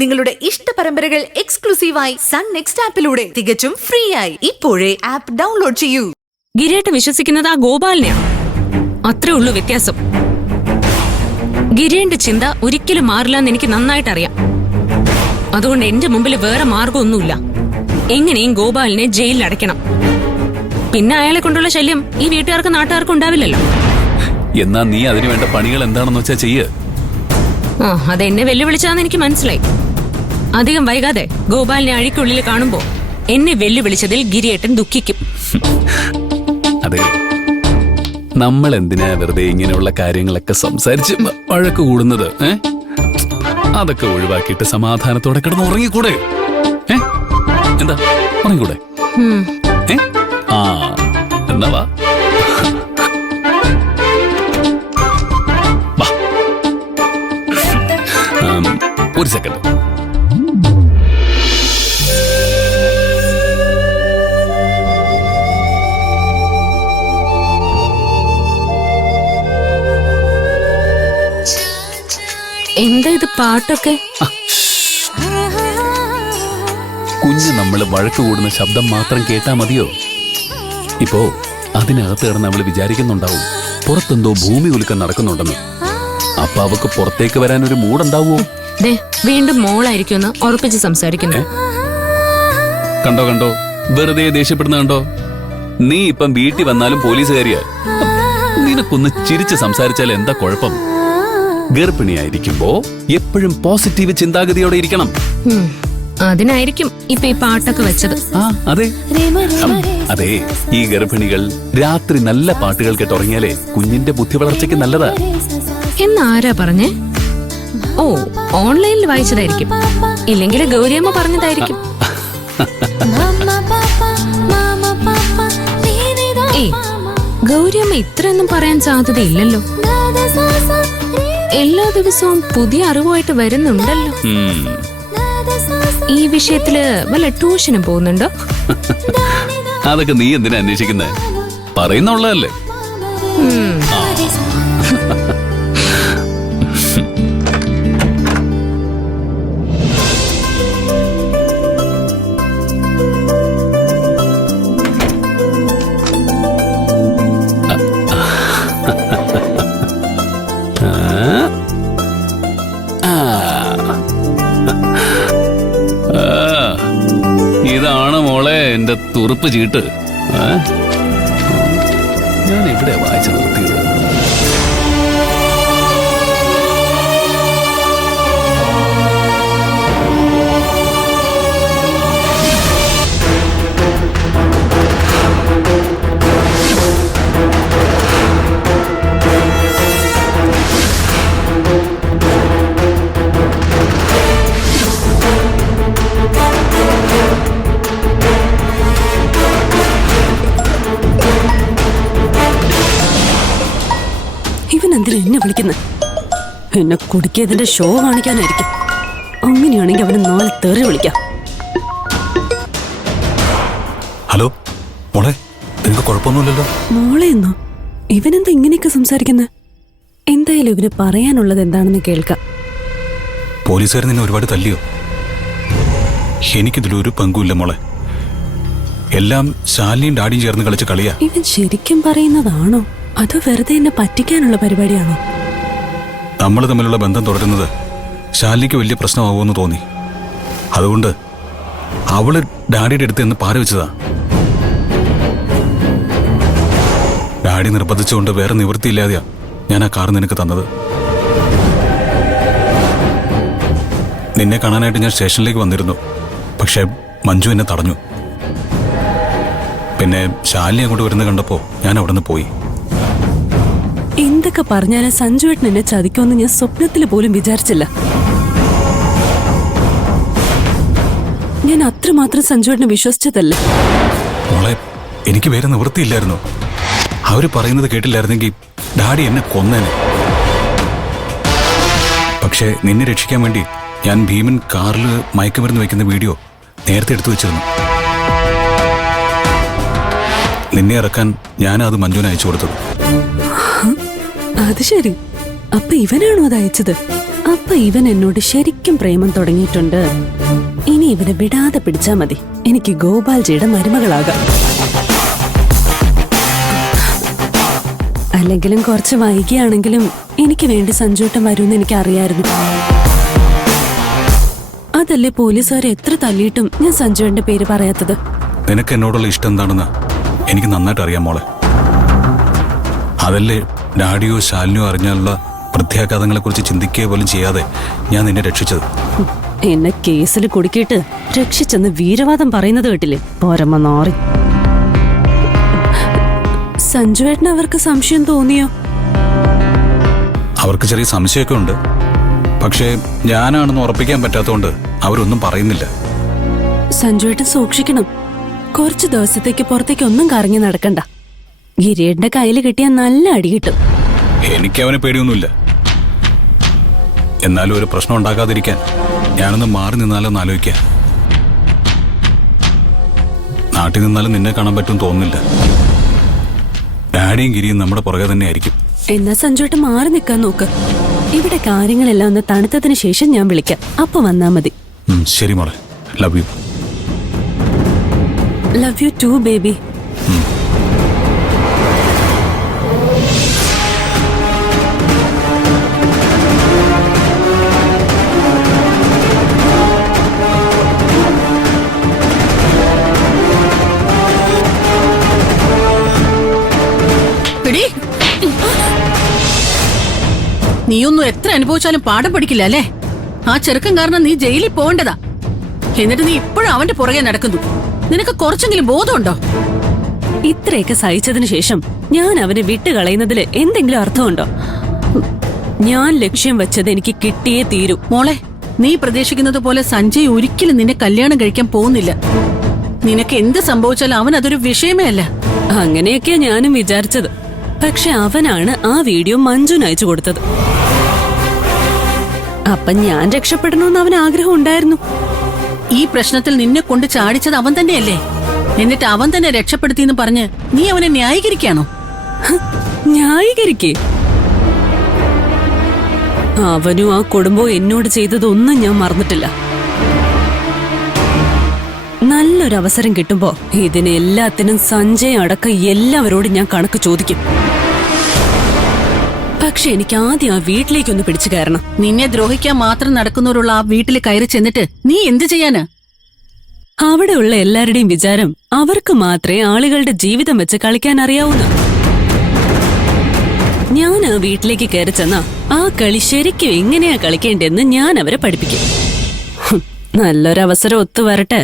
നിങ്ങളുടെ ഇഷ്ട പരമ്പരകൾ എക്സ്ക്ലൂസീവായി സൺ നെക്സ്റ്റ് ആപ്പിലൂടെ തികച്ചും ഫ്രീ ആയി ഇപ്പോഴേ ആപ്പ് ഡൗൺലോഡ് ചെയ്യൂ. ഗിരിയേട്ടൻ വിശ്വസിക്കുന്നത് ആ ഗോപാലിനെയാണ്. അത്രേ ഉള്ളൂ വ്യത്യാസം. ഗിരിയന്റെ ചിന്ത ഒരിക്കലും മാറില്ലെന്ന് എനിക്ക് നന്നായിട്ട് അറിയാം. അതുകൊണ്ട് എന്റെ മുമ്പിൽ വേറെ മാർഗമൊന്നുമില്ല. എങ്ങനെയും ഗോപാലിനെ ജയിലിൽ അടയ്ക്കണം. പിന്നെ അയാളെ കൊണ്ടുള്ള ശല്യം ഈ വീട്ടുകാർക്കും നാട്ടുകാർക്കും ഉണ്ടാവില്ലല്ലോ. എന്നാ നീ അതിനു വേണ്ട പണികൾ എന്താണെന്ന് വെച്ചാ ചെയ്യ്. അതെന്നെ വെല്ലുവിളിച്ചാന്ന് എനിക്ക് മനസ്സിലായി. അധികം വൈകാതെ ഗോപാലിനെ അഴിക്കുള്ളിൽ കാണുമ്പോ എന്നെ വെല്ലുവിളിച്ചതിൽ ഗിരിയേട്ടൻ ദുഃഖിക്കും. അതെ, നമ്മൾ എന്തിനാ വെറുതെ ഇങ്ങനെയുള്ള കാര്യങ്ങളൊക്കെ സംസാരിച്ച് വഴക്ക് കൂടുന്നത്? അതൊക്കെ ഒഴിവാക്കിയിട്ട് സമാധാനത്തോടെ കിടന്ന് ഉറങ്ങിക്കൂടെ? എന്താ ഉറങ്ങിക്കൂടെ? എന്നാ വാ. ഒരു സെക്കൻഡ്. എന്താ ഇത് പാട്ടൊക്കെ? കുഞ്ഞ് നമ്മള് വഴക്ക് കൂടുന്ന ശബ്ദം മാത്രം കേട്ടാ മതിയോ? ഇപ്പോ അതിനകത്ത് കിടന്ന് അവള് വിചാരിക്കുന്നുണ്ടാവും പുറത്തെന്തോ ഭൂമി കുലുക്കം നടക്കുന്നുണ്ടെന്ന്. അപ്പൊ അവക്ക് പുറത്തേക്ക് വരാൻ ഒരു മൂടുണ്ടാവോ? വീണ്ടും മോളായിരിക്കും ഉറപ്പിച്ച് സംസാരിക്കുന്നു. കണ്ടോ കണ്ടോ, വെറുതെ ദേഷ്യപ്പെടുന്ന കണ്ടോ? നീ ഇപ്പം വീട്ടിൽ വന്നാലും പോലീസുകാരിയാ. നിനക്കൊന്ന് ചിരിച്ച് സംസാരിച്ചാൽ എന്താ കുഴപ്പം? ഗർഭിണിയായിരിക്കുമ്പോ എപ്പോഴും പോസിറ്റീവ് ചിന്താഗതിയോടെ ഇരിക്കണം. അതിനായിരിക്കും ഇപ്പൊ ഈ പാട്ടൊക്കെ വെച്ചത്. അതെ അതെ, ഈ ഗർഭിണികൾ രാത്രി നല്ല പാട്ടുകൾ കേട്ടുറങ്ങിയാലേ കുഞ്ഞിന്റെ ബുദ്ധി വളർച്ചയ്ക്ക് നല്ലതാ. എന്നാരാ പറഞ്ഞേ? ഓ, ഓൺലൈനിൽ വായിച്ചതായിരിക്കും. ഇല്ലെങ്കിൽ ഗൗരിയമ്മ പറഞ്ഞതായിരിക്കും. ഗൗരിയമ്മ ഇത്രയൊന്നും പറയാൻ സാധ്യതയില്ലല്ലോ. എല്ലാ ദിവസവും പുതിയ അറിവുമായിട്ട് വരുന്നുണ്ടല്ലോ. ഈ വിഷയത്തില് വല്ല ട്യൂഷനും പോകുന്നുണ്ടോ? അതൊക്കെ നീ എന്തിനാ അന്വേഷിക്കുന്നേ? പറയുന്നുള്ളതല്ലേ. ഇതാണ് മോളെ എന്റെ തുറുപ്പ് ചീട്ട്. ഞാൻ എവിടെ വായിച്ചു നിർത്തിയത്? എന്നെ വിളിക്കുന്നത് എന്നെ കുടിക്കിയതിന്റെ ഷോ കാണിക്കാനായിരിക്കും. അങ്ങനെയാണെങ്കിൽ അവന് 4 തെറി വിളിക്കാം. ഹലോ മോളെ, നിനക്ക് കുഴപ്പമൊന്നുമില്ലല്ലോ? മോളെന്നോ? ഇവനെന്താ ഇങ്ങനെയൊക്കെ സംസാരിക്കുന്നത്? എന്തായാലും ഇവന് പറയാനുള്ളത് എന്താണെന്ന് കേൾക്കാം. പോലീസുകാർ നിന്നെ ഒരുപാട് തല്ലിയോ? എനിക്കിതിലൊരു പങ്കുമില്ല മോളെ. എല്ലാം ശാലിനിയും ഡാഡിയും ചേർന്ന് കളിച്ച കളിയാ. ഇവൻ ശരിക്കും പറയുന്നതാണോ അതോ വെറുതെ എന്നെ പറ്റിക്കാനുള്ള പരിപാടിയാണോ? നമ്മൾ തമ്മിലുള്ള ബന്ധം തുടരുന്നത് ശാലിനിക്ക് വലിയ പ്രശ്നമാവുമെന്ന് തോന്നി. അതുകൊണ്ട് അവള് ഡാഡിയുടെ അടുത്ത് നിന്ന് പാര വെച്ചതാ. ഡാഡി നിർബന്ധിച്ചുകൊണ്ട് വേറെ നിവൃത്തിയില്ലാതെയാ ഞാൻ ആ കാർ നിനക്ക് തന്നത്. നിന്നെ കാണാനായിട്ട് ഞാൻ സ്റ്റേഷനിലേക്ക് വന്നിരുന്നു. പക്ഷെ മഞ്ജു എന്നെ തടഞ്ഞു. പിന്നെ ശാലിനി അങ്ങോട്ട് വരുന്നത് കണ്ടപ്പോ ഞാൻ അവിടെ നിന്ന് പോയി. എന്തൊക്കെ പറഞ്ഞാലും സഞ്ജുവേട്ടൻ എന്നെ ചതിക്കുമെന്ന് ഞാൻ സ്വപ്നത്തിൽ പോലും വിചാരിച്ചില്ല. ഞാൻ അത്രമാത്രം സഞ്ജുവേട്ടനെ വിശ്വസിച്ചതല്ല. മോളെ, എനിക്ക് വേറെ നിവൃത്തിയില്ലായിരുന്നു. അവര് പറയുന്നത് കേട്ടില്ലായിരുന്നെങ്കിൽ ഡാഡി എന്നെ കൊന്നേനെ. പക്ഷെ നിന്നെ രക്ഷിക്കാൻ വേണ്ടി ഞാൻ ഭീമൻ കാറിൽ മയക്കുമരുന്ന് വയ്ക്കുന്ന വീഡിയോ നേരത്തെ എടുത്തു വെച്ചിരുന്നു. നിന്നെ ഇറക്കാൻ ഞാനത് മഞ്ജുവിന് അയച്ചു കൊടുത്തത്. അത് ശരി, അപ്പൊ ഇവനാണോ അത് അയച്ചത്? അപ്പൊ ഇവൻ എന്നോട് ശരിക്കും പ്രേമം തുടങ്ങിയിട്ടുണ്ട്. ഇനി ഇവനെ വിടാതെ പിടിച്ചാ മതി, എനിക്ക് ഗോപാൽജിയുടെ മരുമകളാകാം. അല്ലെങ്കിലും കുറച്ച് വൈകിയാണെങ്കിലും എനിക്ക് വേണ്ടി സഞ്ജുവേട്ടൻ വരുമെന്ന് എനിക്ക് അറിയായിരുന്നു. അതല്ലേ പോലീസുകാരെ എത്ര തല്ലിയിട്ടും ഞാൻ സഞ്ജുവേട്ടന്റെ പേര് പറയാത്തത്. നിനക്ക് എന്നോടുള്ള ഇഷ്ടം എന്താണെന്ന് എനിക്ക് നന്നായിട്ട് അറിയാം മോളെ. അതല്ലേ ഡാഡിയോ ശാലിനിയോ അറിഞ്ഞാലുള്ള പ്രത്യാഘാതങ്ങളെ കുറിച്ച് ചിന്തിക്കുക പോലും ചെയ്യാതെ ഞാൻ നിന്നെ രക്ഷിച്ചത്. എന്നെ കേസിൽ കുടുക്കിയിട്ട് രക്ഷിച്ചെന്ന് വീരവാദം പറയുന്നത് കേട്ടില്ലേ, പോരമ്മ നാറി. സഞ്ജുവേട്ടന് അവർക്ക് സംശയം തോന്നിയോ? അവർക്ക് ചെറിയ സംശയമൊക്കെ ഉണ്ട്. പക്ഷേ ഞാനാണെന്ന് ഉറപ്പിക്കാൻ പറ്റാത്തതുകൊണ്ട് അവരൊന്നും പറയുന്നില്ല. സഞ്ജുവേട്ടൻ സൂക്ഷിക്കണം. കുറച്ചു ദിവസത്തേക്ക് പുറത്തേക്ക് ഒന്നും കറങ്ങി നടക്കണ്ട. ഗിരിയേട്ടന്റെ കയ്യിൽ കിട്ടിയാൽ നല്ല അടി കിട്ടും. എനിക്ക് അവനെ പേടിയൊന്നുമില്ല. എന്നാലും ഒരു പ്രശ്നം ഉണ്ടാക്കാതിരിക്കാൻ ഞാനൊന്ന് മാറി നിന്നാലോന്ന് ആലോചിക്കാം. നാട്ടിൽ നിന്നാലും നിന്നെ കാണാൻ പറ്റും തോന്നുന്നില്ല. ഡാഡിയും ഗിരിയും നമ്മുടെ പുറകെ തന്നെ ആയിരിക്കും. എന്നാ സഞ്ജുവേട്ടൻ മാറി നിൽക്കാൻ നോക്ക്. ഇവിടെ കാര്യങ്ങളെല്ലാം ഒന്ന് തണുത്തതിന് ശേഷം ഞാൻ വിളിക്കാം, അപ്പൊ വന്നാ മതി. ശരി മോളെ, love you. Love you too baby. നീയൊന്നും എത്ര അനുഭവിച്ചാലും പാഠം പഠിക്കില്ല അല്ലേ? ആ ചെറുക്കൻ കാരണം നീ ജയിലിൽ പോകേണ്ടതാ. എന്നിട്ട് നീ ഇപ്പോഴും അവന്റെ പുറകെ നടക്കുന്നു. നിനക്ക് കുറച്ചെങ്കിലും ബോധമുണ്ടോ? ഇത്രയൊക്കെ സഹിച്ചതിന് ശേഷം ഞാൻ അവനെ വിട്ടുകളയുന്നതില് എന്തെങ്കിലും അർത്ഥമുണ്ടോ? ഞാൻ ലക്ഷ്യം വെച്ചത് എനിക്ക് കിട്ടിയേ തീരൂ. മോളെ, നീ പ്രതീക്ഷിക്കുന്നത് പോലെ സഞ്ജയ് ഒരിക്കലും നിന്നെ കല്യാണം കഴിക്കാൻ പോകുന്നില്ല. നിനക്ക് എന്ത് സംഭവിച്ചാലും അവൻ അതൊരു വിഷയമേ അല്ല. അങ്ങനെയൊക്കെയാ ഞാനും വിചാരിച്ചത്. പക്ഷെ അവനാണ് ആ വീഡിയോ മഞ്ജുന് അയച്ചു കൊടുത്തത്. അപ്പൊ ഞാൻ രക്ഷപ്പെടണമെന്ന് അവന് ആഗ്രഹം ഉണ്ടായിരുന്നു. ഈ പ്രശ്നത്തിൽ നിന്നെ കൊണ്ട് ചാടിച്ചത് അവൻ തന്നെയല്ലേ? എന്നിട്ട് അവൻ തന്നെ രക്ഷപ്പെടുത്തിയെന്ന് പറഞ്ഞ് നീ അവനെ ന്യായീകരിക്കാണോ? ന്യായീകരിക്കേ? അവനും ആ കുടുംബവും എന്നോട് ചെയ്തതൊന്നും ഞാൻ മറന്നിട്ടില്ല. നല്ലൊരവസരം കിട്ടുമ്പോ ഇതിനെല്ലാത്തിനും സഞ്ജയ് അടക്കം എല്ലാവരോടും ഞാൻ കണക്ക് ചോദിക്കും. പക്ഷെ എനിക്ക് ആദ്യം ആ വീട്ടിലേക്കൊന്ന് പിടിച്ചു കയറണം. നിന്നെ ദ്രോഹിക്കാൻ മാത്രം നടക്കുന്നവരുള്ള ആ വീട്ടിൽ കയറി ചെന്നിട്ട് നീ എന്ത് ചെയ്യാനാ? അവിടെയുള്ള എല്ലാവരുടെയും വിചാരം അവർക്ക് മാത്രമേ ആളുകളുടെ ജീവിതം വെച്ച് കളിക്കാൻ അറിയാവൂന്ന്. ഞാൻ ആ വീട്ടിലേക്ക് കയറി ചെന്നാ ആ കളി ശരിക്കും എങ്ങനെയാ കളിക്കേണ്ടെന്ന് ഞാൻ അവരെ പഠിപ്പിക്കും. നല്ലൊരവസരം ഒത്തു വരട്ടെ.